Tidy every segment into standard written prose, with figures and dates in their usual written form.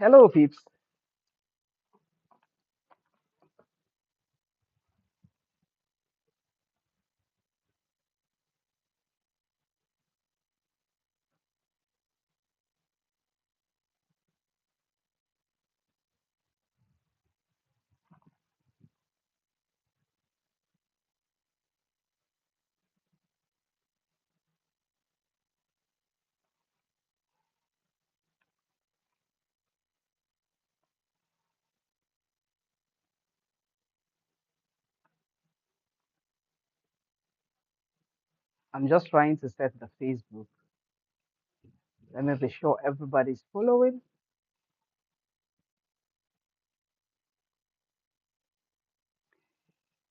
Hello, peeps. I'm just trying to set the Facebook. Let me be sure everybody's following.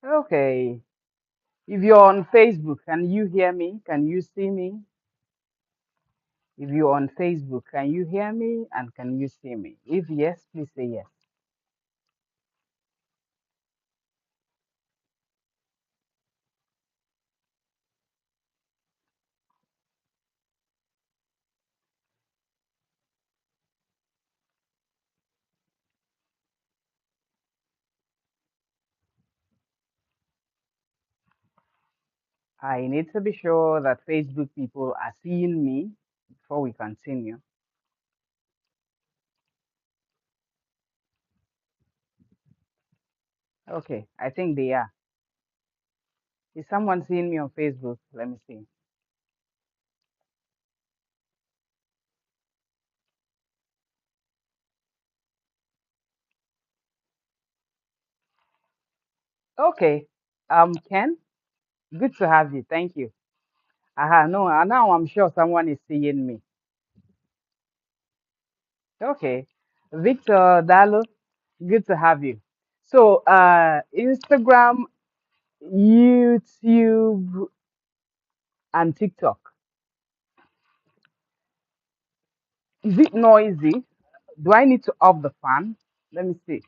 Okay. If you're on Facebook, can you hear me? Can you see me? If you're on Facebook, can you hear me and can you see me? If yes, please say yes. I need to be sure that Facebook people are seeing me before we continue. Okay, I think they are. Is someone seeing me on Facebook? Let me see. Okay. Ken, good to have you. Thank you. Aha, no, now I'm sure someone is seeing me. Okay. Victor Dalo, good to have you. So, Instagram, YouTube, and TikTok. Is it noisy? Do I need to off the fan? Let me see.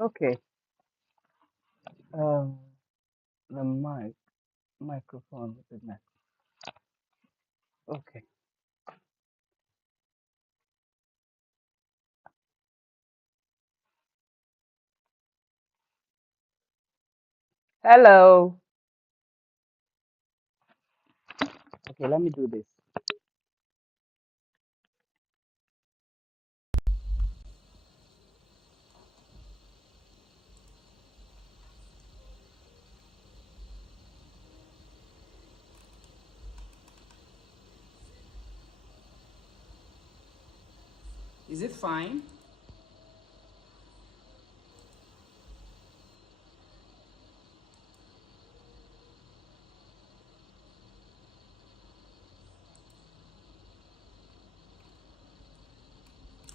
Okay. Um, the microphone. What is that? Okay. Hello. Okay, let me do this. Is it fine?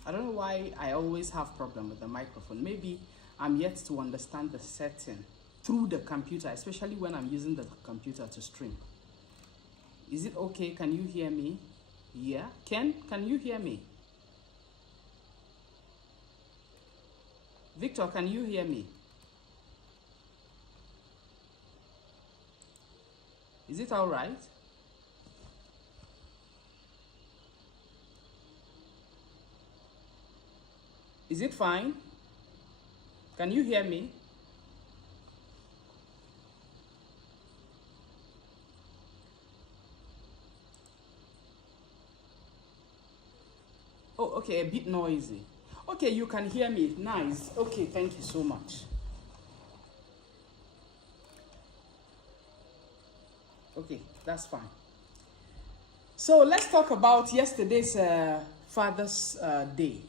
I don't know why I always have problem with the microphone. Maybe I'm yet to understand the setting through the computer, especially when I'm using the computer to stream. Is it okay? Can you hear me? Yeah. Ken, can you hear me? Victor, can you hear me? Is it all right? Is it fine? Can you hear me? Oh, okay, a bit noisy. Okay, you can hear me. Nice. Okay, thank you so much. Okay, that's fine. So let's talk about yesterday's Father's Day.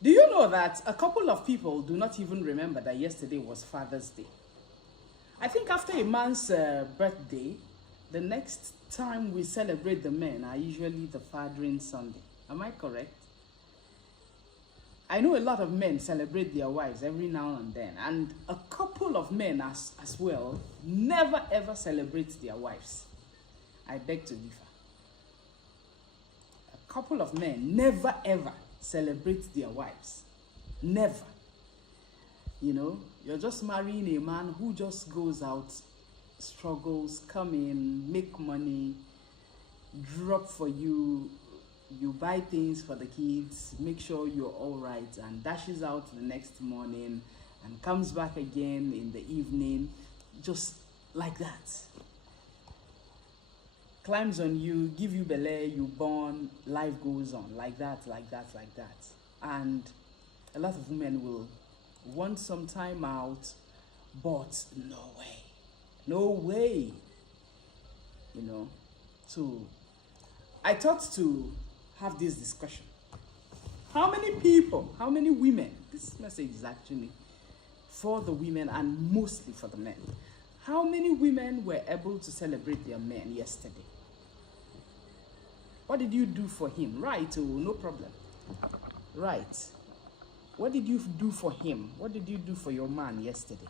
Do you know that a couple of people do not even remember that yesterday was Father's Day? I think after a man's birthday, the next time we celebrate the men are usually the Fathering Sunday. Am I correct? I know a lot of men celebrate their wives every now and then, and a couple of men as well never ever celebrate their wives. I beg to differ. A couple of men never ever celebrate their wives. Never. You know, you're just marrying a man who just goes out, struggles, come in, make money, drop for you, you buy things for the kids, make sure you're all right, and dashes out the next morning and comes back again in the evening, just like that. Climbs on you, give you belay, you born, life goes on, like that, like that, like that. And a lot of women will want some time out, but no way, no way, you know. So I thought to have this discussion. How many people, how many women, this message is actually for the women and mostly for the men. How many women were able to celebrate their men yesterday? What did you do for him? Right, oh, no problem. Right. What did you do for him? What did you do for your man yesterday?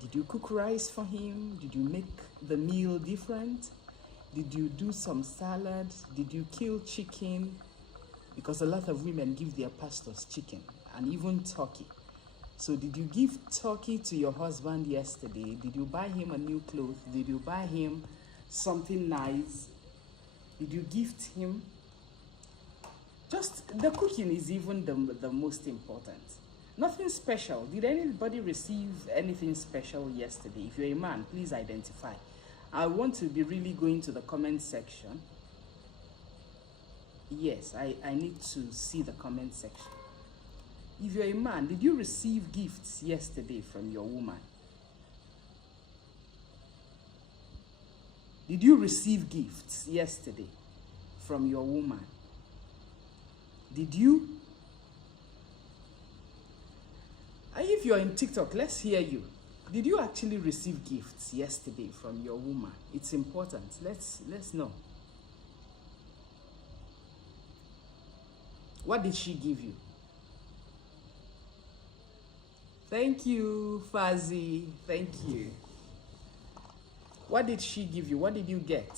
Did you cook rice for him? Did you make the meal different? Did you do some salad? Did you kill chicken? Because a lot of women give their pastors chicken and even turkey. So did you give turkey to your husband yesterday? Did you buy him a new clothes? Did you buy him something nice? Did you gift him? Just the cooking is even the most important. Nothing special. Did anybody receive anything special yesterday? If you're a man, please identify. I want to be really going to the comment section. Yes, I need to see the comment section. If you're a man, did you receive gifts yesterday from your woman? Did you receive gifts yesterday from your woman? Did you? If you're in TikTok, let's hear you. Did you actually receive gifts yesterday from your woman? It's important. Let's know. What did she give you? Thank you, Fazi. Thank you. What did she give you? What did you get?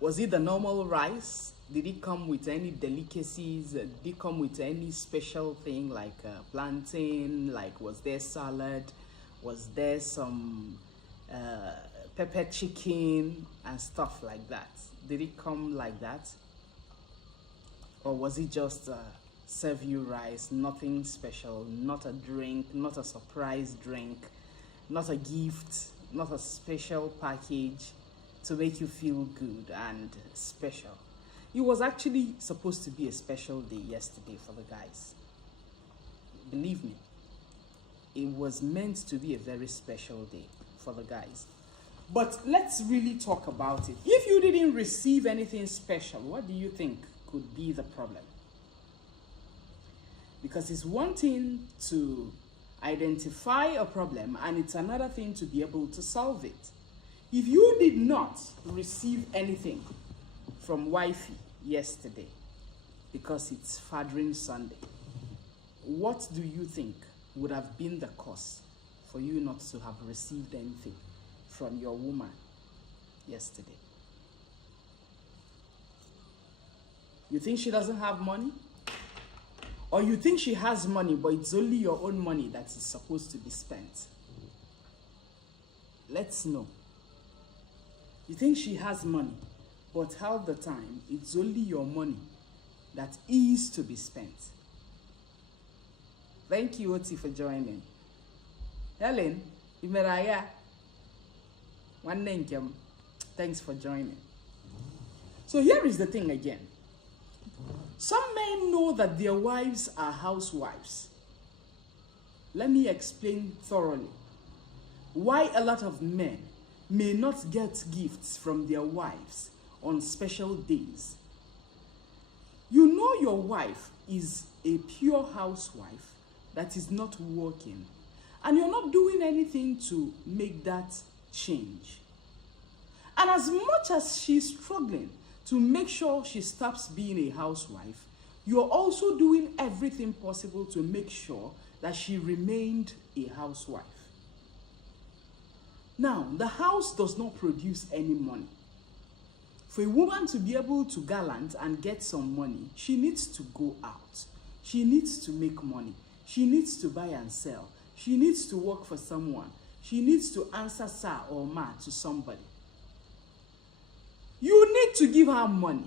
Was it the normal rice? Did it come with any delicacies? Did it come with any special thing like plantain? Like, was there salad? Was there some pepper chicken and stuff like that? Did it come like that? Or was it just serve you rice, nothing special, not a drink, not a surprise drink, not a gift, not a special package to make you feel good and special? It was actually supposed to be a special day yesterday for the guys. Believe me, it was meant to be a very special day for the guys. But let's really talk about it. If you didn't receive anything special, what do you think could be the problem? Because it's one thing to identify a problem and it's another thing to be able to solve it. If you did not receive anything from wifey yesterday because it's Fathering Sunday, what do you think would have been the cause for you not to have received anything from your woman yesterday? You think she doesn't have money? Or you think she has money, but it's only your own money that is supposed to be spent? Let's know. You think she has money, but half the time, it's only your money that is to be spent. Thank you, Oti, for joining. Helen, Imeraya, thanks for joining. So here is the thing again. Some men know that their wives are housewives. Let me explain thoroughly why a lot of men may not get gifts from their wives on special days. You know your wife is a pure housewife that is not working, and you're not doing anything to make that change. And as much as she's struggling to make sure she stops being a housewife, you're also doing everything possible to make sure that she remained a housewife. Now, the house does not produce any money. For a woman to be able to gallant and get some money, she needs to go out. She needs to make money. She needs to buy and sell. She needs to work for someone. She needs to answer sir or ma to somebody. You need to give her money.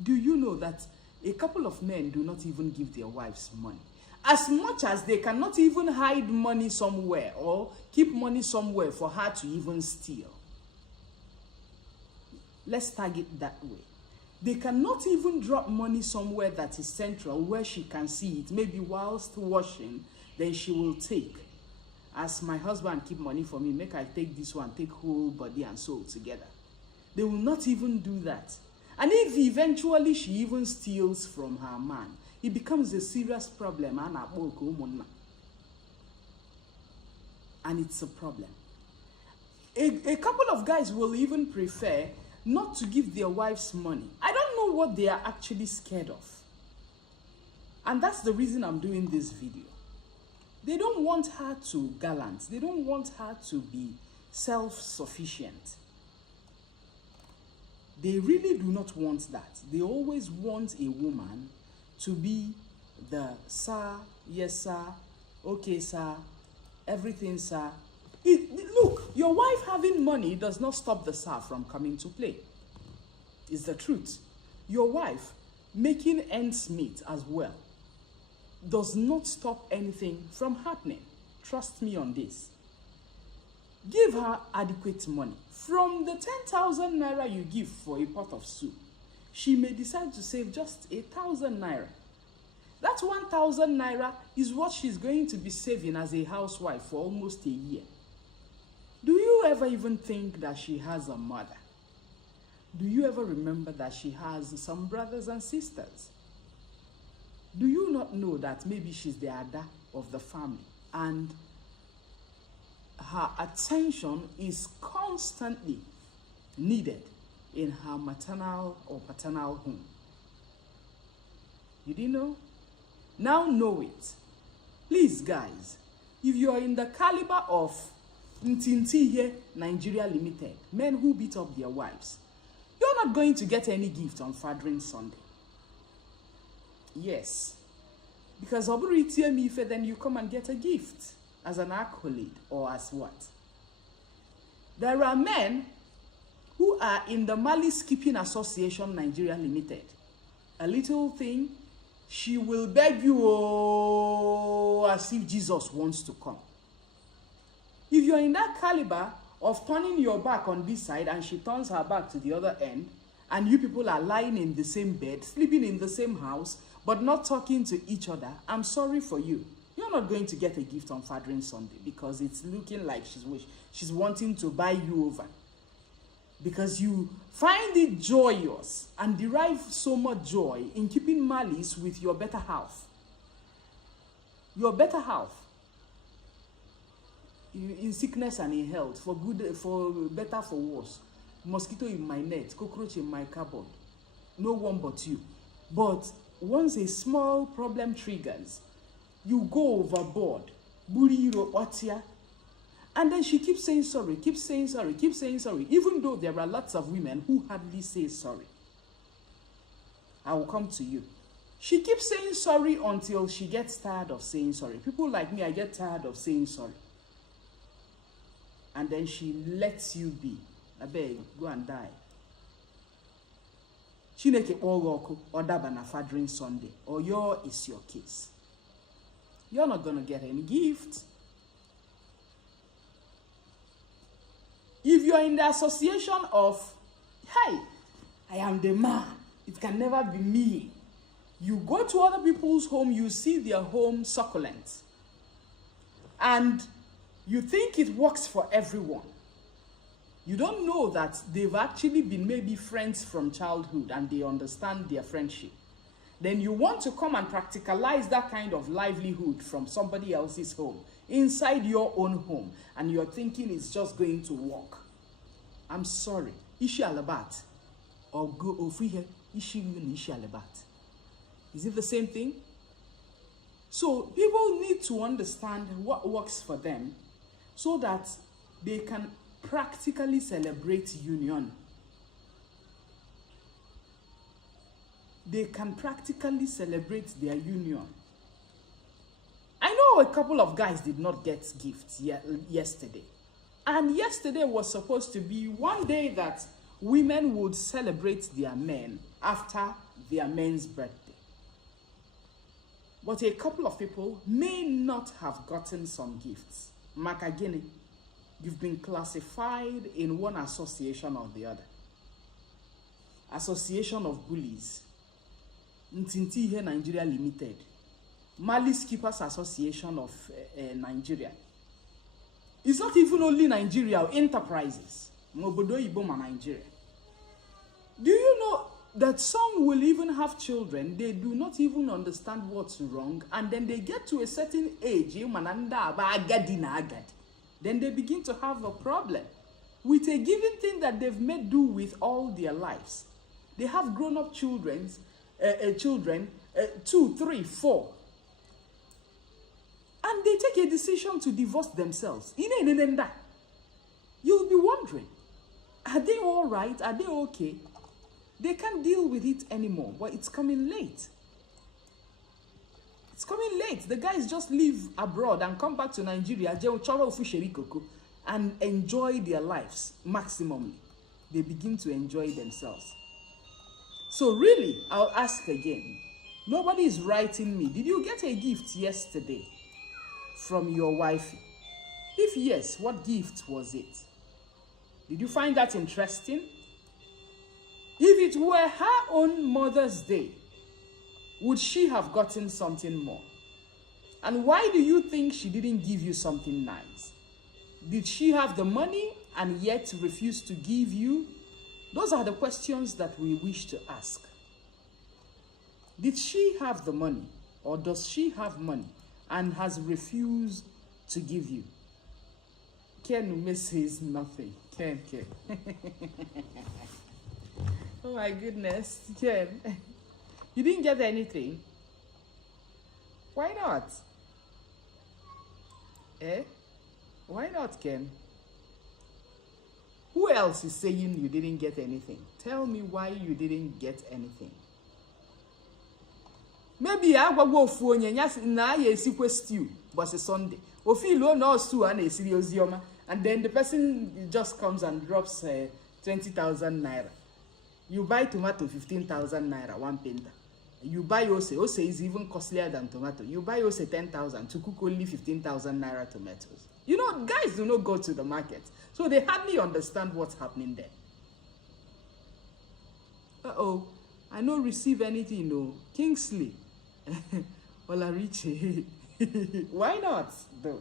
Do you know that a couple of men do not even give their wives money? As much as they cannot even hide money somewhere or keep money somewhere for her to even steal. Let's tag it that way. They cannot even drop money somewhere that is central where she can see it. Maybe whilst washing, then she will take. As my husband keep money for me, make I take this one, take whole body and soul together. They will not even do that. And if eventually she even steals from her man, it becomes a serious problem. And it's a problem. A couple of guys will even prefer not to give their wives money. I don't know what they are actually scared of. And that's the reason I'm doing this video. They don't want her to gallant. They don't want her to be self-sufficient. They really do not want that. They always want a woman to be the sir, yes sir, okay sir, everything sir. Look, your wife having money does not stop the sir from coming to play. It's the truth. Your wife making ends meet as well does not stop anything from happening. Trust me on this. Give her adequate money. From the 10,000 naira you give for a pot of soup, she may decide to save just 1,000 naira. That 1,000 naira is what she's going to be saving as a housewife for almost a year. Do you ever even think that she has a mother? Do you ever remember that she has some brothers and sisters? Do you not know that maybe she's the Ada of the family and her attention is constantly needed in her maternal or paternal home? You didn't know? Now know it. Please, guys, if you are in the caliber of Ntinti Nigeria Limited, men who beat up their wives, you're not going to get any gift on Fathering Sunday. Yes. Because then you come and get a gift as an accolade or as what? There are men who are in the Mali Skipping Association Nigeria Limited. A little thing, she will beg you as if Jesus wants to come. If you're in that caliber of turning your back on this side and she turns her back to the other end, and you people are lying in the same bed, sleeping in the same house, but not talking to each other, I'm sorry for you. You're not going to get a gift on Fathering Sunday because it's looking like she's wanting to buy you over. Because you find it joyous and derive so much joy in keeping malice with your better half. Your better half. In sickness and in health, for good, for better, for worse. Mosquito in my net, cockroach in my cupboard. No one but you. But once a small problem triggers, you go overboard. And then she keeps saying sorry, keeps saying sorry, keeps saying sorry, even though there are lots of women who hardly say sorry. I will come to you. She keeps saying sorry until she gets tired of saying sorry. People like me, I get tired of saying sorry. And then she lets you be. I beg, go and die. Chineke Ogoku or Dabana Fathering Sunday, or your is your case. You're not gonna get any gift. If you're in the association of, hey, I am the man, it can never be me. You go to other people's home, you see their home succulent. And you think it works for everyone. You don't know that they've actually been maybe friends from childhood and they understand their friendship. Then you want to come and practicalize that kind of livelihood from somebody else's home, inside your own home, and you're thinking it's just going to work. I'm sorry. Ishi alabat. Or go over here. Ishi alabat. Is it the same thing? So people need to understand what works for them so that they can practically celebrate union. they can practically celebrate their union. I know a couple of guys did not get gifts yesterday. And yesterday was supposed to be one day that women would celebrate their men after their men's birthday. But a couple of people may not have gotten some gifts. Makagini, you've been classified in one association or the other. Association of Bullies. Ntinti Nigeria Limited. Mali Skippers Association of Nigeria. It's not even only Nigeria, enterprises. Mobodo Iboma Nigeria. Do you know that some will even have children, they do not even understand what's wrong, and then they get to a certain age, then they begin to have a problem with a given thing that they've made do with all their lives. They have grown-up children, 2, 3, 4. And they take a decision to divorce themselves. You'll be wondering, are they all right? Are they okay? They can't deal with it anymore. But it's coming late. It's coming late. The guys just leave abroad and come back to Nigeria and enjoy their lives maximally. They begin to enjoy themselves. So really, I'll ask again. Nobody is writing me. Did you get a gift yesterday from your wife? If yes, what gift was it? Did you find that interesting? If it were her own Mother's Day, would she have gotten something more? And why do you think she didn't give you something nice? Did she have the money and yet refuse to give you? Those are the questions that we wish to ask. Did she have the money, or does she have money and has refused to give you? Ken says nothing. Ken. Oh my goodness, Ken. You didn't get anything? Why not? Why not, Ken? Who else is saying you didn't get anything? Tell me why you didn't get anything. Maybe I go for na stew, but it's Sunday. Ofilo no stew and a serious yoma, and then the person just comes and drops 20,000 naira. You buy tomato 15,000 naira, one pinta. You buy ose. Ose is even costlier than tomato. You buy ose 10,000 to cook only 15,000 naira tomatoes. You know, guys do not go to the market, so they hardly understand what's happening there. I don't receive anything, no. Kingsley. Olariche. Why not, though?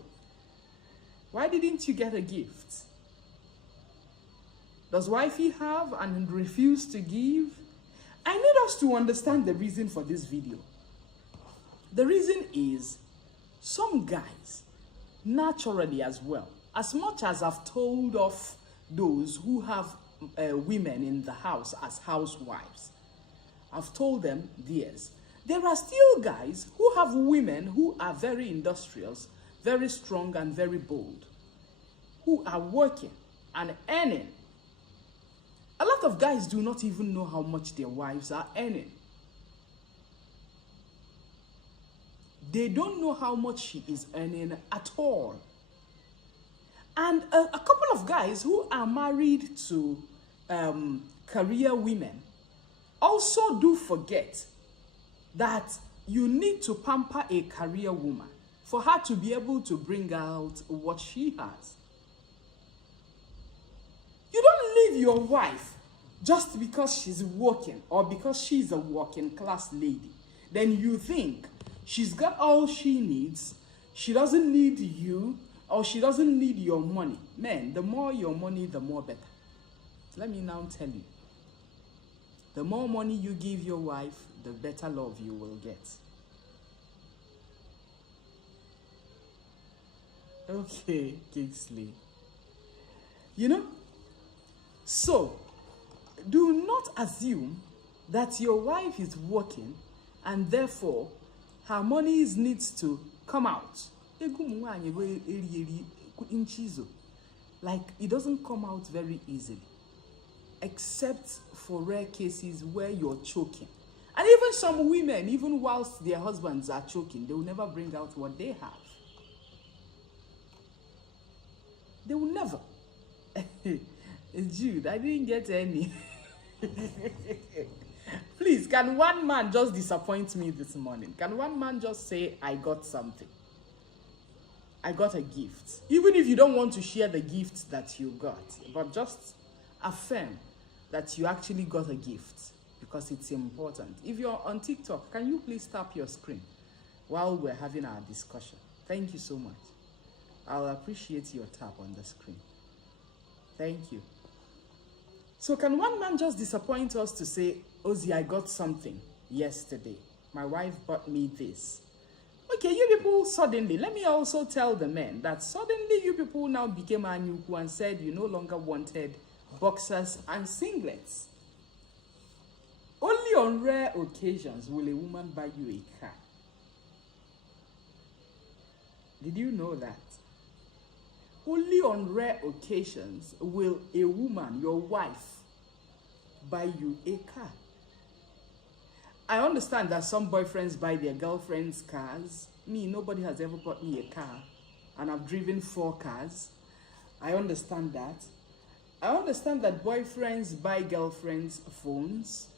Why didn't you get a gift? Does wifey have and refuse to give? I need us to understand the reason for this video. The reason is some guys, naturally as well, as much as I've told of those who have women in the house as housewives, I've told them theirs. There are still guys who have women who are very industrious, very strong and very bold, who are working and earning. A lot of guys do not even know how much their wives are earning. They don't know how much she is earning at all. And a couple of guys who are married to career women also do forget that you need to pamper a career woman for her to be able to bring out what she has. You don't leave your wife just because she's working or because she's a working class lady. Then you think she's got all she needs, she doesn't need you, or she doesn't need your money. Man, the more your money, the more better. Let me now tell you. The more money you give your wife, the better love you will get. Okay, Kingsley. You know? So, do not assume that your wife is working and therefore her money needs to come out. Like, it doesn't come out very easily, except for rare cases where you're choking And even some women, even whilst their husbands are choking, they will never bring out what they have. They will never. Jude, I didn't get any. Please, can one man just disappoint me this morning? Can one man just say, I got something? I got a gift. Even if you don't want to share the gift that you got, but just affirm that you actually got a gift, because it's important. If you're on TikTok, can you please tap your screen while we're having our discussion? Thank you so much. I'll appreciate your tap on the screen. Thank you. So can one man just disappoint us to say, Ozzy, I got something yesterday. My wife bought me this. Okay, you people suddenly, let me also tell the men that suddenly you people now became Anyuku and said you no longer wanted boxers and singlets. Only on rare occasions will a woman buy you a car. Did you know that? Only on rare occasions will a woman, your wife, buy you a car. I understand that some boyfriends buy their girlfriends cars. Me, nobody has ever bought me a car. And I've driven 4 cars. I understand that. I understand that boyfriends buy girlfriends phones.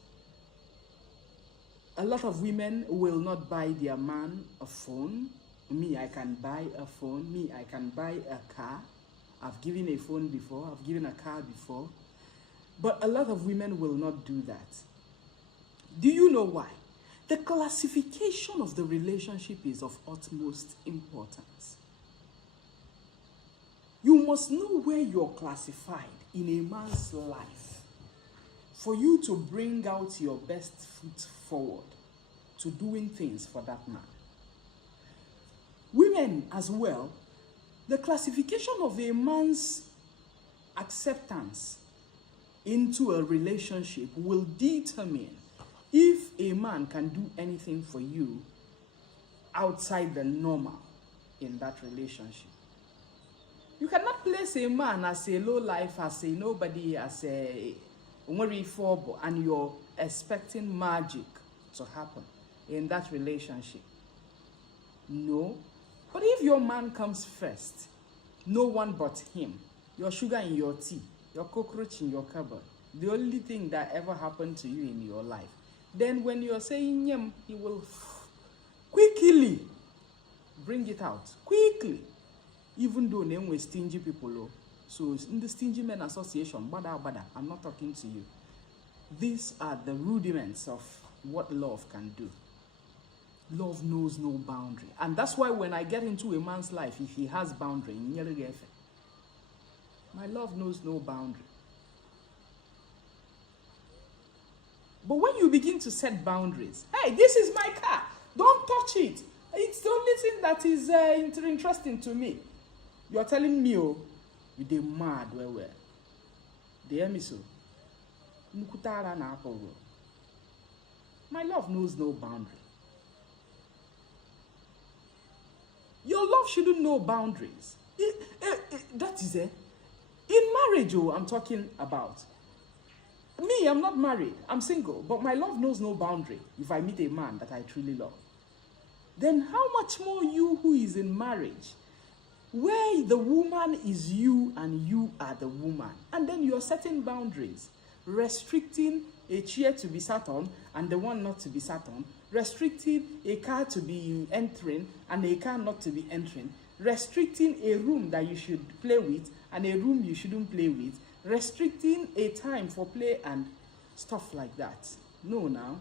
A lot of women will not buy their man a phone. Me, I can buy a phone. Me, I can buy a car. I've given a phone before. I've given a car before. But a lot of women will not do that. Do you know why? The classification of the relationship is of utmost importance. You must know where you're classified in a man's life for you to bring out your best foot forward to doing things for that man. Women as well, the classification of a man's acceptance into a relationship will determine if a man can do anything for you outside the normal in that relationship. You cannot place a man as a low life, as a nobody, as a fobo, and you're expecting magic to happen in that relationship. No. But if your man comes first, no one but him, your sugar in your tea, your cockroach in your cupboard, the only thing that ever happened to you in your life, then when you're saying yem, he will quickly bring it out. Quickly. Even though name was stingy people. So in the Stingy Men Association, bada, I'm not talking to you. These are the rudiments of what love can do. Love knows no boundary. And that's why when I get into a man's life, if he has boundary, my love knows no boundary. But when you begin to set boundaries, hey, this is my car, don't touch it. It's the only thing that is interesting to me. You're telling me, oh, you're mad, where? They hear me so. My love knows no boundary. Your love shouldn't know boundaries. That is it. In marriage, oh, I'm talking about. Me, I'm not married. I'm single. But my love knows no boundary if I meet a man that I truly love. Then how much more you who is in marriage, where the woman is you and you are the woman. And then you're setting boundaries, restricting a chair to be sat on and the one not to be sat on, restricting a car to be entering and a car not to be entering, restricting a room that you should play with and a room you shouldn't play with, restricting a time for play and stuff like that. No, now.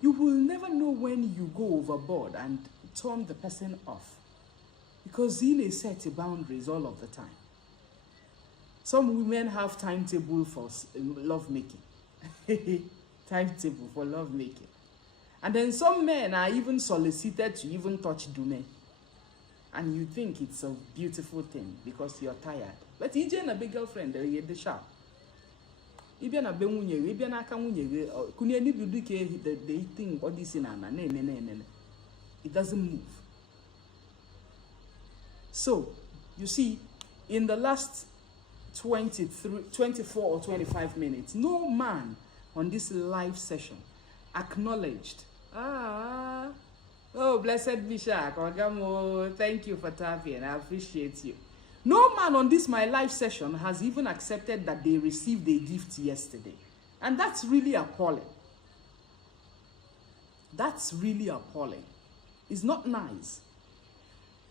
You will never know when you go overboard and turn the person off. Because he set boundaries all of the time. Some women have timetable for love making. Timetable for love making. And then some men are even solicited to even touch Dume. And you think it's a beautiful thing because you're tired. But he's a big girlfriend, the sharp. Even a benunye, even a camunye, kunyani buduke, the thing body sinana, it doesn't move. So, you see, in the last 24 or 25 minutes, no man on this live session acknowledged. Oh, blessed Bishak, Ogamo, thank you for tapping. I appreciate you. No man on this My Life session has even accepted that they received a gift yesterday. And that's really appalling. That's really appalling. It's not nice.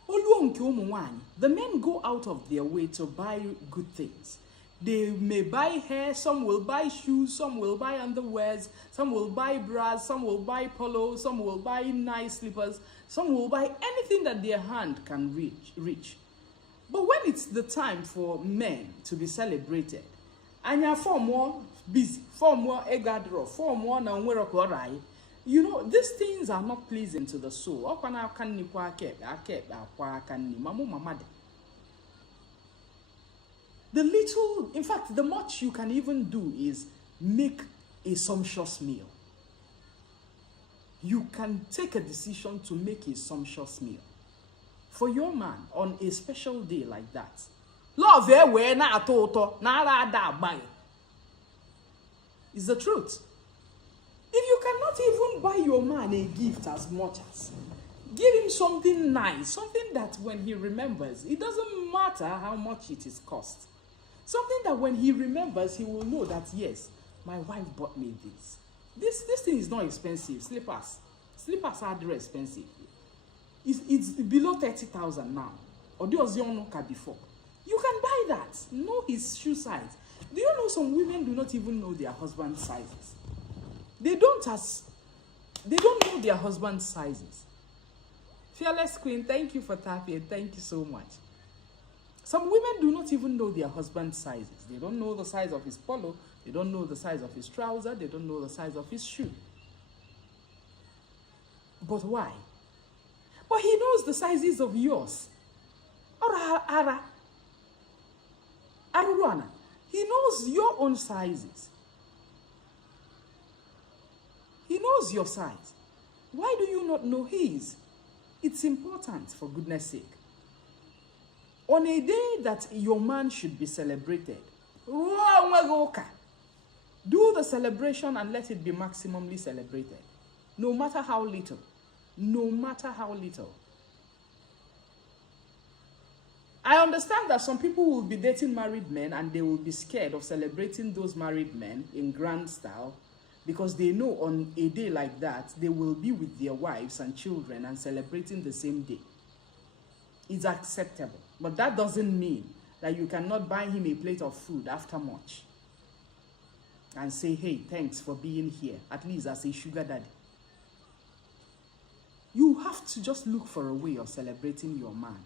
The men go out of their way to buy good things. They may buy hair, some will buy shoes, some will buy underwears, some will buy bras, some will buy polos, some will buy nice slippers, some will buy anything that their hand can reach. But when it's the time for men to be celebrated, and you're far more busy, far more egadro, far more na unwerokorai, you know, these things are not pleasing to the soul. The little, in fact, the much you can even do is make a sumptuous meal. You can take a decision to make a sumptuous meal for your man on a special day like that. Love is the truth. If you cannot even buy your man a gift as much as, give him something nice, something that when he remembers, it doesn't matter how much it is cost. Something that when he remembers, he will know that, yes, my wife bought me this. This thing is not expensive. Slippers are very expensive. It's below 30,000 now. Or before. You can buy that. Know his shoe size. Do you know some women do not even know their husband's sizes? They don't know their husband's sizes. Fearless Queen, thank you for tapping. Thank you so much. Some women do not even know their husband's sizes. They don't know the size of his polo. They don't know the size of his trouser. They don't know the size of his shoe. But why? But he knows the sizes of yours. He knows your own sizes. He knows your size. Why do you not know his? It's important, for goodness sake. On a day that your man should be celebrated, do the celebration and let it be maximally celebrated. No matter how little. No matter how little. I understand that some people will be dating married men and they will be scared of celebrating those married men in grand style because they know on a day like that, they will be with their wives and children and celebrating the same day. It's acceptable. But that doesn't mean that you cannot buy him a plate of food after much and say, hey, thanks for being here, at least as a sugar daddy. You have to just look for a way of celebrating your man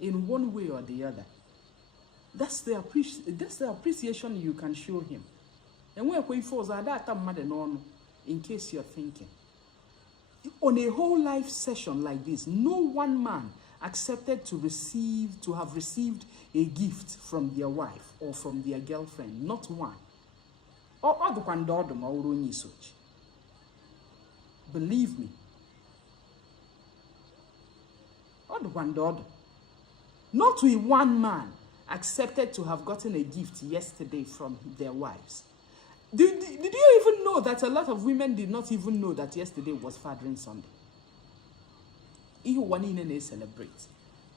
in one way or the other. That's the appreciation you can show him. And when we force that in case you're thinking. On a whole life session like this, no one man accepted to have received a gift from their wife or from their girlfriend. Not one. Believe me. Not with one man accepted to have gotten a gift yesterday from their wives. Did you even know that a lot of women did not even know that yesterday was Fathering Sunday? Celebrate.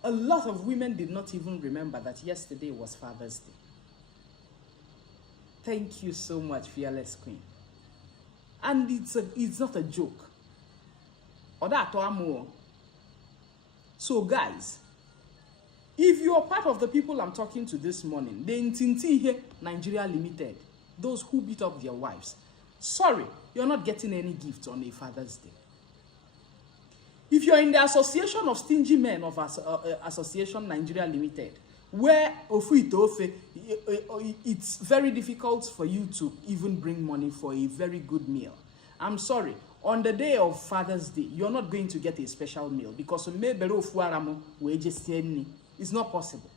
A lot of women did not even remember that yesterday was Father's Day. Thank you so much, Fearless Queen. And it's not a joke. So guys, if you are part of the people I'm talking to this morning, the Ntinti here, Nigeria Limited, those who beat up their wives, sorry, you're not getting any gift on a Father's Day. If you're in the Association of Stingy Men of Association Nigeria Limited, where it's very difficult for you to even bring money for a very good meal, I'm sorry, on the day of Father's Day, you're not going to get a special meal because it's not possible.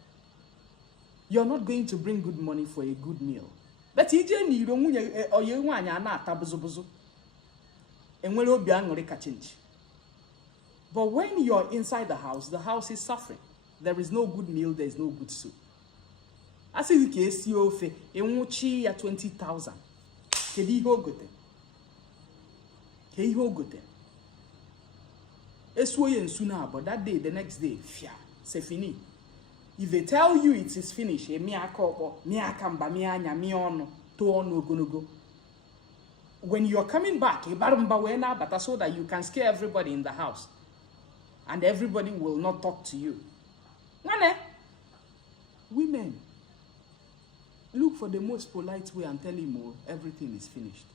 You're not going to bring good money for a good meal. But but when you're inside the house is suffering. There is no good meal, there is no good soup. As if you can see a 20,000. Ke ihe ogote. Eswo yen sooner, but that day, the next day, fia, c'est fini. If they tell you it is finished, mi akobo, mi akamba, mi anya, mi ono, to ono gonogo. When you're coming back, but so that you can scare everybody in the house. And everybody will not talk to you. Women, look for the most polite way and tell him, oh, everything is finished.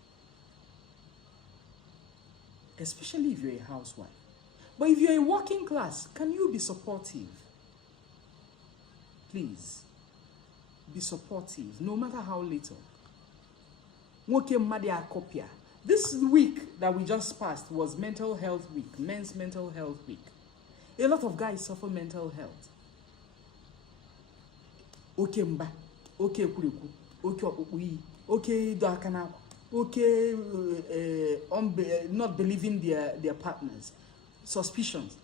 Especially if you're a housewife. But if you're a working class, can you be supportive? Please, be supportive, no matter how little. This week that we just passed was Mental Health Week, Men's Mental Health Week. A lot of guys suffer mental health. Okay mba, okay kuriku, okay okui, okay doakana, okay not believing their partners, suspicions,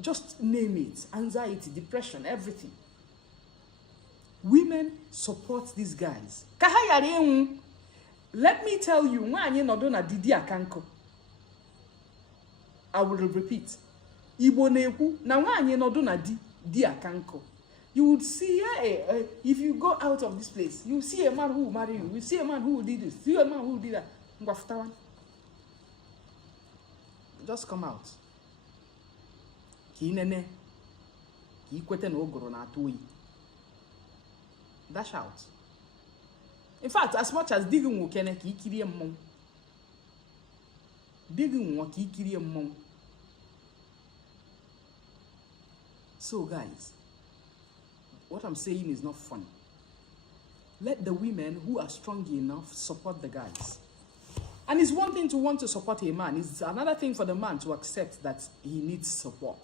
just name it, anxiety, depression, everything. Women support these guys. Let me tell you, I will repeat. Igbo neku na nwanye nodo na di akanko. You would see if you go out of this place, you see a man who will marry you, you see a man who will do this, see a man who will do that. Just come out. Ki nene ki kwete na ogoro na atoyi. Dash out. In fact, as much as digging wokene ki ikiri mmon. Digging wo ki ikiri mmon. So guys, what I'm saying is not funny. Let the women who are strong enough support the guys. And it's one thing to want to support a man. It's another thing for the man to accept that he needs support.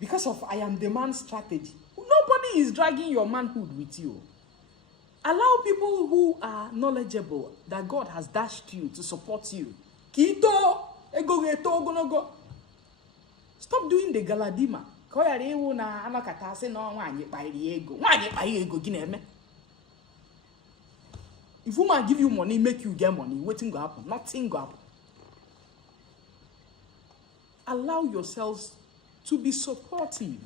Because of I am the man strategy, nobody is dragging your manhood with you. Allow people who are knowledgeable that God has dashed you to support you. Kito, ego geto gonogo. Stop doing the galadima. If woman give you money, make you get money, waiting go happen. Nothing go happen. Allow yourselves to be supportive.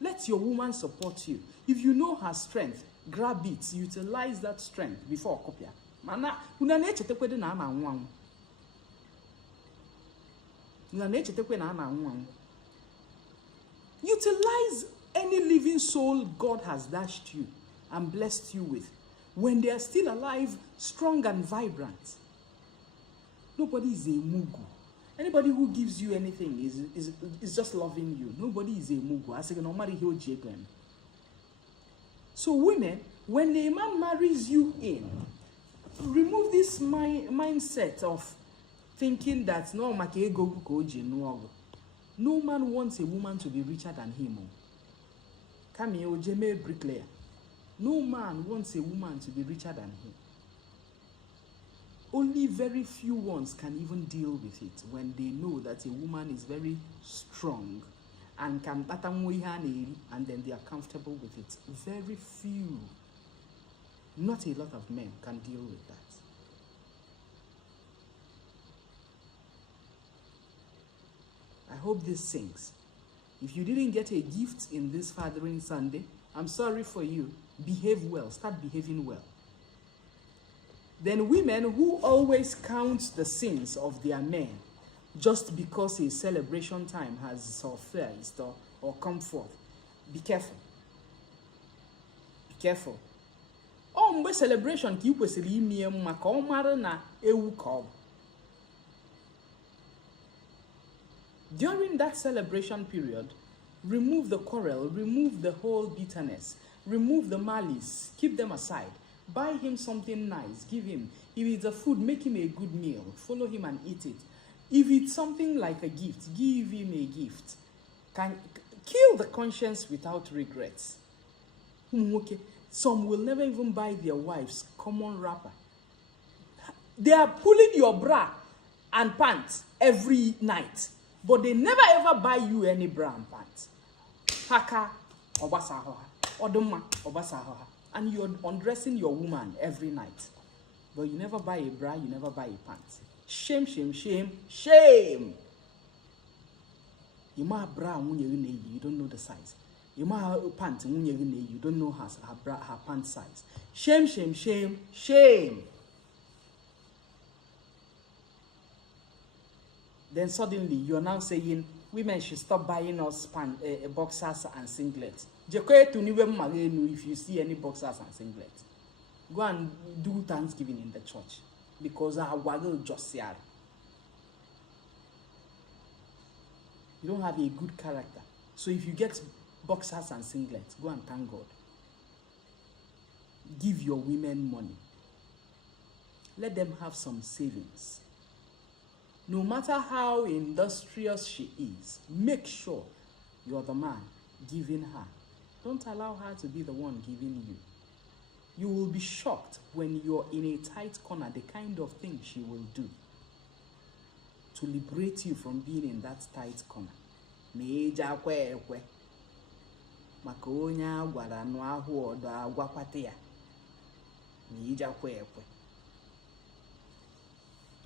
Let your woman support you. If you know her strength, grab it. Utilize that strength before copia. Mana, una neche tekwe de na ana nwangu. Una neche tekwe na ana nwangu. Utilize any living soul God has dashed you and blessed you with. When they are still alive, strong and vibrant. Nobody is a mugu. Anybody who gives you anything is just loving you. Nobody is a mugu. So women, when a man marries you in, remove this mindset of thinking that no man wants a woman to be richer than him. Camille Jeme bricklayer. No man wants a woman to be richer than him. Only very few ones can even deal with it when they know that a woman is very strong and can and then they are comfortable with it. Very few. Not a lot of men can deal with that. I hope this sinks. If you didn't get a gift in this Fathering Sunday, I'm sorry for you. Behave well. Start behaving well. Then women who always count the sins of their men just because a celebration time has surfaced or come forth, be careful. Be careful. Oh, mbe celebration ki kwesiri ime maka o mara na ewu ka. During that celebration period, remove the quarrel, remove the whole bitterness, remove the malice, keep them aside. Buy him something nice, give him. If it's a food, make him a good meal. Follow him and eat it. If it's something like a gift, give him a gift. Kill the conscience without regrets. Okay. Some will never even buy their wives common wrapper. They are pulling your bra and pants every night, but they never ever buy you any bra and pants. Haka obasahoha, odoma obasahoha, and you're undressing your woman every night. But you never buy a bra, you never buy a pants. Shame, shame, shame, shame. You might bra you don't know the size. You might have pants you don't know her pant size. Shame, shame, shame, shame. Then suddenly you're now saying women should stop buying us boxers and singlets. If you see any boxers and singlets, go and do Thanksgiving in the church because I will just say you don't have a good character. So if you get boxers and singlets, go and thank God. Give your women money. Let them have some savings. No matter how industrious she is, make sure you're the man giving her. Don't allow her to be the one giving you. You will be shocked when you're in a tight corner, the kind of thing she will do to liberate you from being in that tight corner.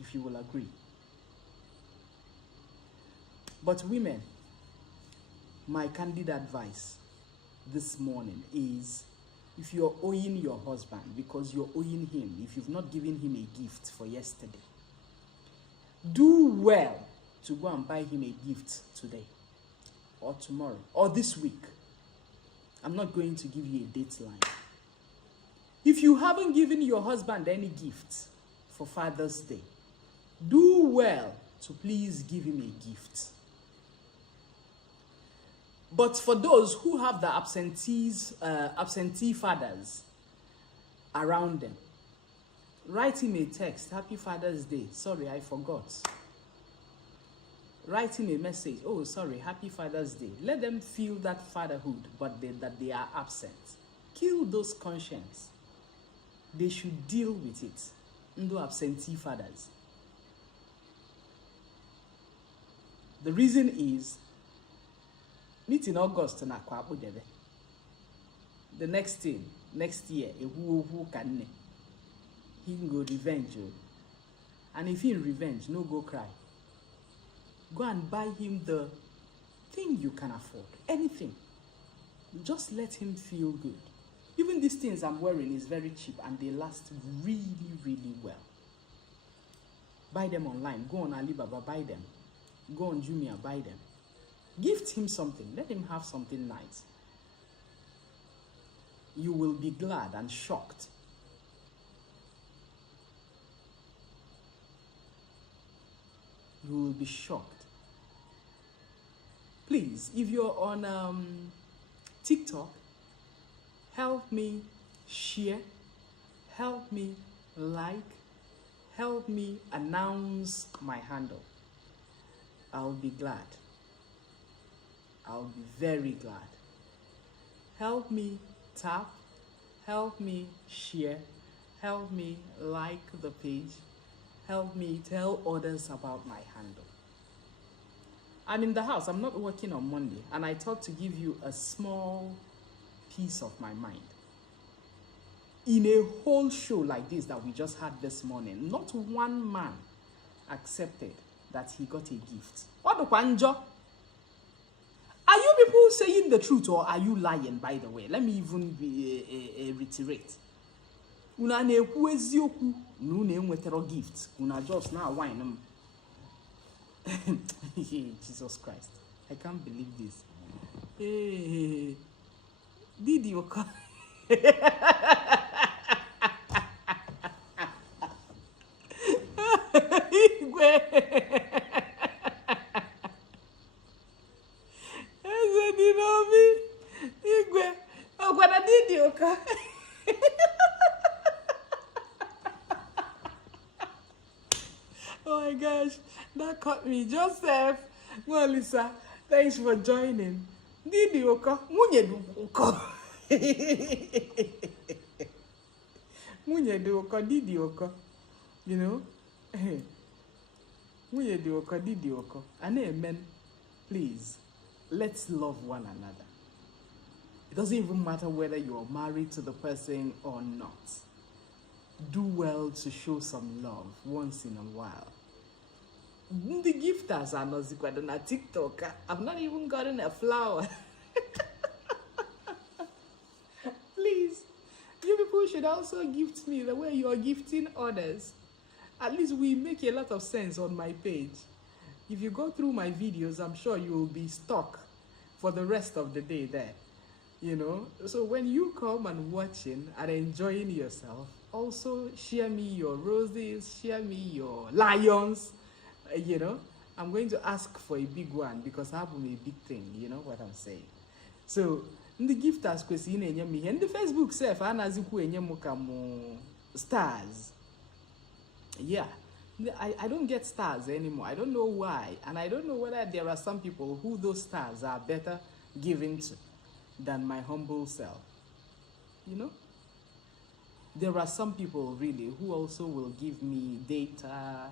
If you will agree. But women, my candid advice this morning is, if you're owing your husband, because you're owing him, if you've not given him a gift for yesterday, do well to go and buy him a gift today or tomorrow or this week. I'm not going to give you a deadline. If you haven't given your husband any gift for Father's Day, do well to please give him a gift. But for those who have the absentee fathers around them, write him a text, Happy Father's Day. Sorry, I forgot. Write him a message. Oh, sorry, Happy Father's Day. Let them feel that fatherhood, but that they are absent. Kill those conscience. They should deal with it. Ndo absentee fathers. The reason is, meet in August na kwa debe. The next year, who can he go revenge you. And if he in revenge, no go cry. Go and buy him the thing you can afford. Anything. Just let him feel good. Even these things I'm wearing is very cheap and they last really, really well. Buy them online. Go on Alibaba, buy them. Go on Jumia, buy them. Gift him something. Let him have something nice. You will be glad and shocked. You will be shocked. Please, if you're on TikTok, help me share, help me like, help me announce my handle. I'll be glad. I'll be very glad. Help me tap, help me share, help me like the page, help me tell others about my handle. I'm in the house, I'm not working on Monday, and I thought to give you a small piece of my mind. In a whole show like this that we just had this morning, not one man accepted that he got a gift. What the panjo? Are you people saying the truth or are you lying, by the way? Let me even reiterate. Una na-ekwu eziokwu na una enwetara gift. Una just now wine. Jesus Christ. I can't believe this. Hey, Didi Oka. Oh my gosh, that caught me. Joseph, well, Lisa, thanks for joining. Didi Oka, Munye du Oka. Munye du Oka, Didi Oka. You know? Munye du Oka, Didi Oka. And amen. Please, let's love one another. It doesn't even matter whether you're married to the person or not. do well to show some love once in a while. The gifters are not on a TikTok. I've not even gotten a flower. Please, you people should also gift me the way you are gifting others. At least we make a lot of sense on my page. If you go through my videos, I'm sure you will be stuck for the rest of the day there. You know, so when you come and watching and enjoying yourself, also share me your roses, share me your lions. You know, I'm going to ask for a big one because I have a big thing. You know what I'm saying? So the gifters question me and the Facebook self stars. Yeah, I don't get stars anymore. I don't know why, and I don't know whether there are some people who those stars are better given to than my humble self. You know, there are some people really who also will give me data,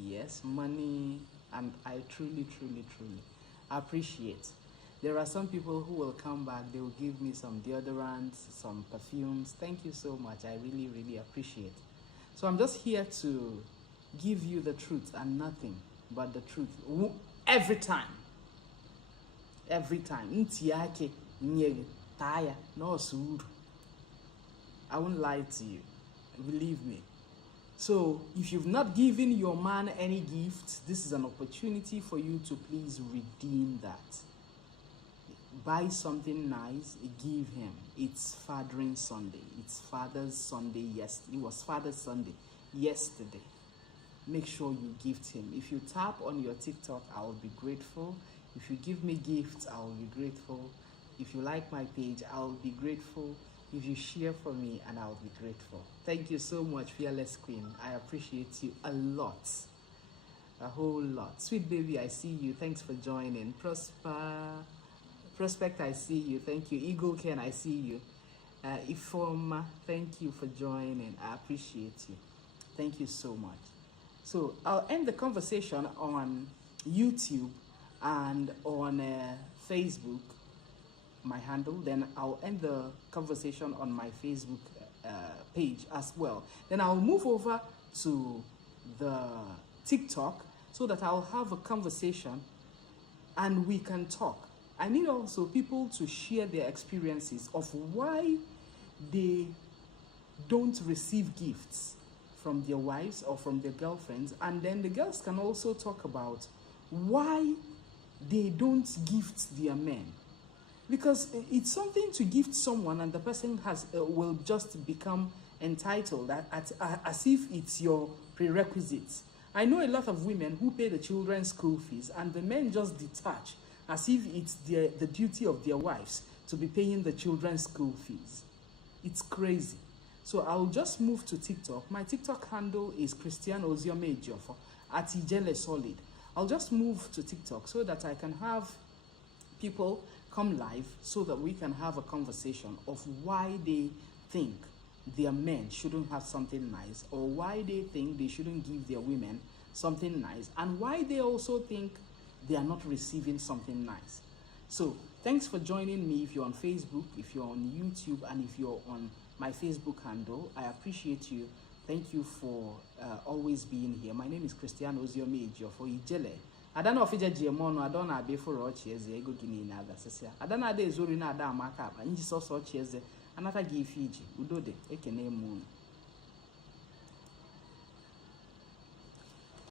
yes, money, and I truly appreciate. There are some people who will come back, they will give me some deodorants, some perfumes. Thank you so much. I really appreciate. So I'm just here to give you the truth and nothing but the truth every time. Every time. I won't lie to you. Believe me. So if you've not given your man any gift, this is an opportunity for you to please redeem that. Buy something nice, give him. It's Fathering Sunday. It's Father's Sunday. Yes, it was Father's Sunday yesterday. Make sure you gift him. If you tap on your TikTok, I will be grateful. If you give me gifts, I will be grateful. If you like my page, I will be grateful. If you share for me, and I'll be grateful. Thank you so much, Fearless Queen. I appreciate you a lot. A whole lot. Sweet baby, I see you. Thanks for joining. Prospect, I see you. Thank you. Eagle Ken, I see you. Ifoma, thank you for joining. I appreciate you. Thank you so much. So I'll end the conversation on YouTube and on Facebook, my handle. Then I'll end the conversation on my Facebook page as well. Then I'll move over to the TikTok so that I'll have a conversation and we can talk. I need also people to share their experiences of why they don't receive gifts from their wives or from their girlfriends, and then the girls can also talk about why they don't gift their men. Because it's something to gift someone and the person will just become entitled as if it's your prerequisites. I know a lot of women who pay the children's school fees and the men just detach as if it's the duty of their wives to be paying the children's school fees. It's crazy. So I'll just move to TikTok. My TikTok handle is Christian Oziome Ejiofor at Ijele Solid. I'll just move to TikTok so that I can have people come live so that we can have a conversation of why they think their men shouldn't have something nice, or why they think they shouldn't give their women something nice, and why they also think they are not receiving something nice. So thanks for joining me. If you're on Facebook, if you're on YouTube, and if you're on my Facebook handle, I appreciate you. Thank you for always being here. My name is Christian Oziome Ejiofor Ijele. I don't know if it's a GMO, I don't know before or cheers, I go guinea in other. I don't know the Zuri Nada Makap, and you saw so cheers, another give Fiji, Udode, a name moon.